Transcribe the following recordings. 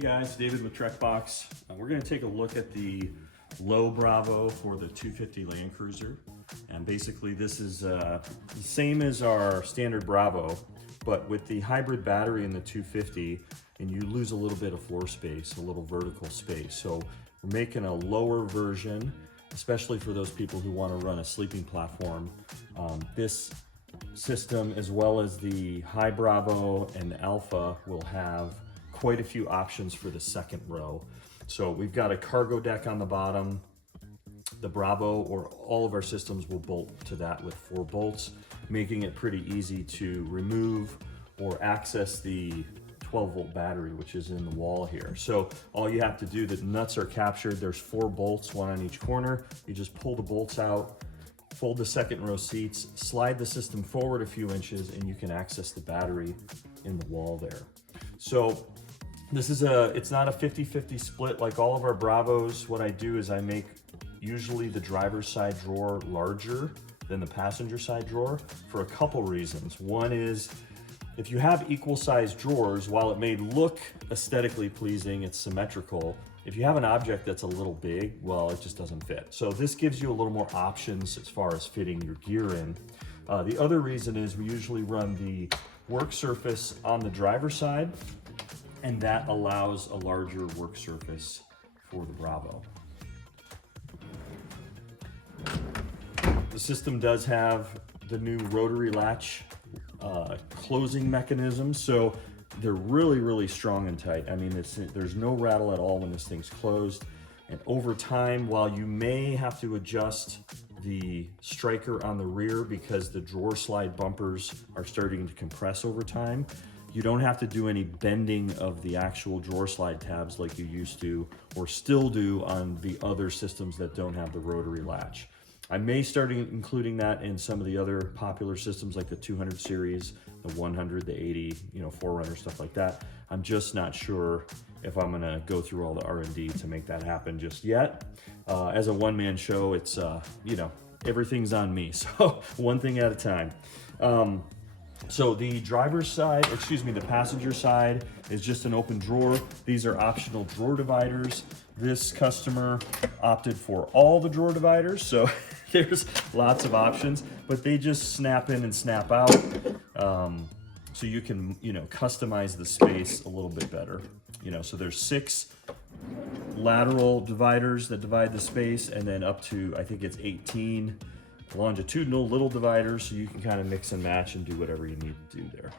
guys, David with Trekboxx. We're going to take a look at the low Bravo for the 250 Land Cruiser. And basically this is the same as our standard Bravo, but with the hybrid battery in the 250, and you lose a little bit of floor space, a little vertical space. So we're making a lower version, especially for those people who want to run a sleeping platform. This system, as well as the High Bravo and the Alpha, will have quite a few options for the second row. So we've got a cargo deck on the bottom. The Bravo, or all of our systems, will bolt to that with 4 bolts, making it pretty easy to remove or access the 12-volt battery, which is in the wall here. So all you have to do, the nuts are captured. There's 4 bolts, 1 on each corner. You just pull the bolts out, fold the second row seats, slide the system forward a few inches, and you can access the battery in the wall there. So this is it's not a 50-50 split like all of our Bravos. What I do is I make usually the driver's side drawer larger than the passenger side drawer for a couple reasons. One is, if you have equal sized drawers, while it may look aesthetically pleasing, it's symmetrical. If you have an object that's a little big, well, it just doesn't fit. So this gives you a little more options as far as fitting your gear in. The other reason is we usually run the work surface on the driver's side, and that allows a larger work surface for the Bravo. The system does have the new rotary latch closing mechanism, so they're really strong and tight. I mean, there's no rattle at all when this thing's closed. And over time, while you may have to adjust the striker on the rear because the drawer slide bumpers are starting to compress over time, you don't have to do any bending of the actual drawer slide tabs like you used to, or still do on the other systems that don't have the rotary latch. I may start including that in some of the other popular systems like the 200 series, the 100, the 80, Forerunner, stuff like that. I'm just not sure if I'm gonna go through all the R&D to make that happen just yet. As a one-man show, it's, everything's on me, so one thing at a time. So the driver's side, the passenger side is just an open drawer. These are optional drawer dividers. This customer opted for all the drawer dividers, so there's lots of options, but they just snap in and snap out. So you can, customize the space a little bit better. So there's 6 lateral dividers that divide the space, and then up to, I think it's 18 longitudinal little dividers, so you can kind of mix and match and do whatever you need to do there.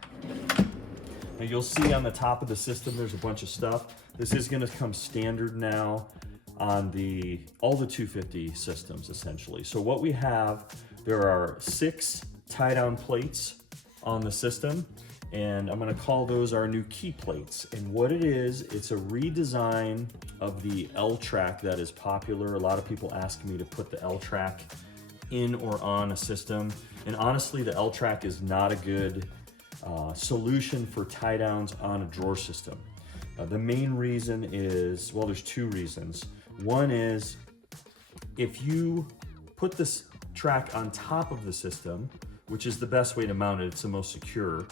Now you'll see on the top of the system there's a bunch of stuff. This is going to come standard now on all the 250 systems essentially. So what we have, there are 6 tie-down plates on the system, and I'm going to call those our new key plates. And what it is, it's a redesign of the L-track that is popular. A lot of people ask me to put the L-track in or on a system, and honestly the L-track is not a good solution for tie downs on a drawer system. The main reason is, well, there's 2 reasons. One is, if you put this track on top of the system, which is the best way to mount it, it's the most secure,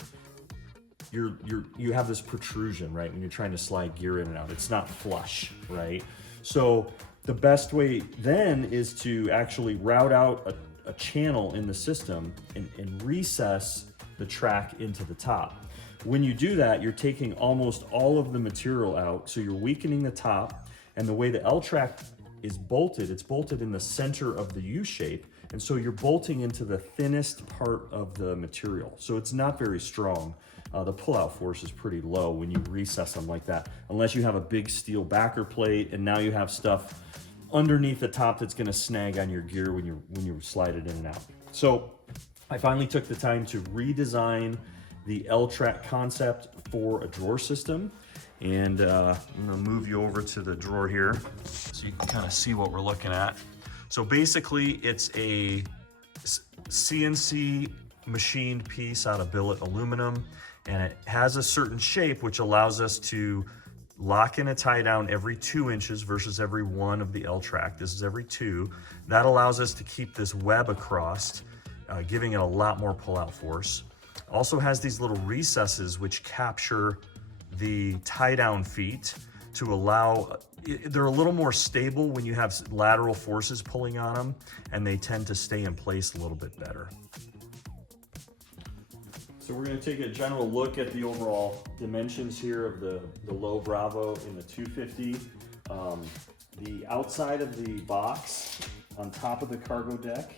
you have this protrusion, right, when you're trying to slide gear in and out. It's not flush, right? So the best way then is to actually route out a channel in the system and recess the track into the top. When you do that, you're taking almost all of the material out, so you're weakening the top, and the way the L-track is bolted, it's bolted in the center of the U-shape, and so you're bolting into the thinnest part of the material. So it's not very strong. The pull-out force is pretty low when you recess them like that, unless you have a big steel backer plate, and now you have stuff underneath the top that's going to snag on your gear when you slide it in and out. So I finally took the time to redesign the L-track concept for a drawer system, and I'm going to move you over to the drawer here so you can kind of see what we're looking at. So basically it's a CNC machined piece out of billet aluminum, and it has a certain shape which allows us to lock in a tie down every 2 inches versus every 1 of the L-track. This is every 2. That allows us to keep this web across, giving it a lot more pull-out force. Also has these little recesses which capture the tie down feet to allow, they're a little more stable when you have lateral forces pulling on them, and they tend to stay in place a little bit better. So we're going to take a general look at the overall dimensions here of the low Bravo in the 250. The outside of the box on top of the cargo deck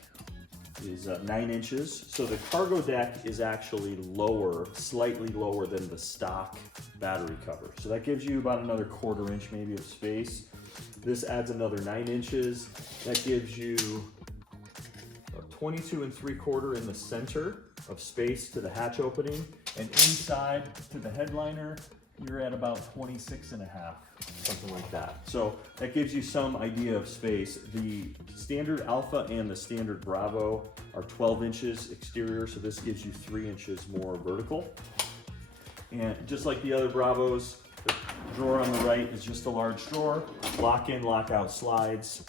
is 9 inches. So the cargo deck is actually lower, slightly lower than the stock battery cover. So that gives you about another 1/4 inch maybe of space. This adds another 9 inches. That gives you 22 3/4 in the center of space to the hatch opening, and inside to the headliner, you're at about 26.5, something like that. So that gives you some idea of space. The standard Alpha and the standard Bravo are 12 inches exterior, so this gives you 3 inches more vertical. And just like the other Bravos, the drawer on the right is just a large drawer. Lock in, lock out slides.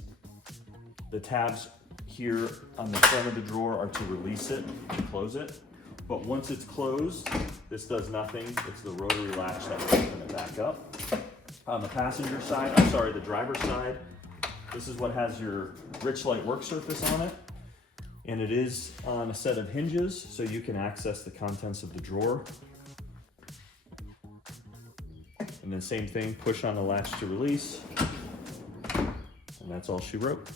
The tabs here on the front of the drawer are to release it and close it. But once it's closed, this does nothing. It's the rotary latch that will open it back up. On the passenger side, I'm sorry, the driver's side, this is what has your rich light work surface on it. And it is on a set of hinges, so you can access the contents of the drawer. And then same thing, push on the latch to release. And that's all she wrote.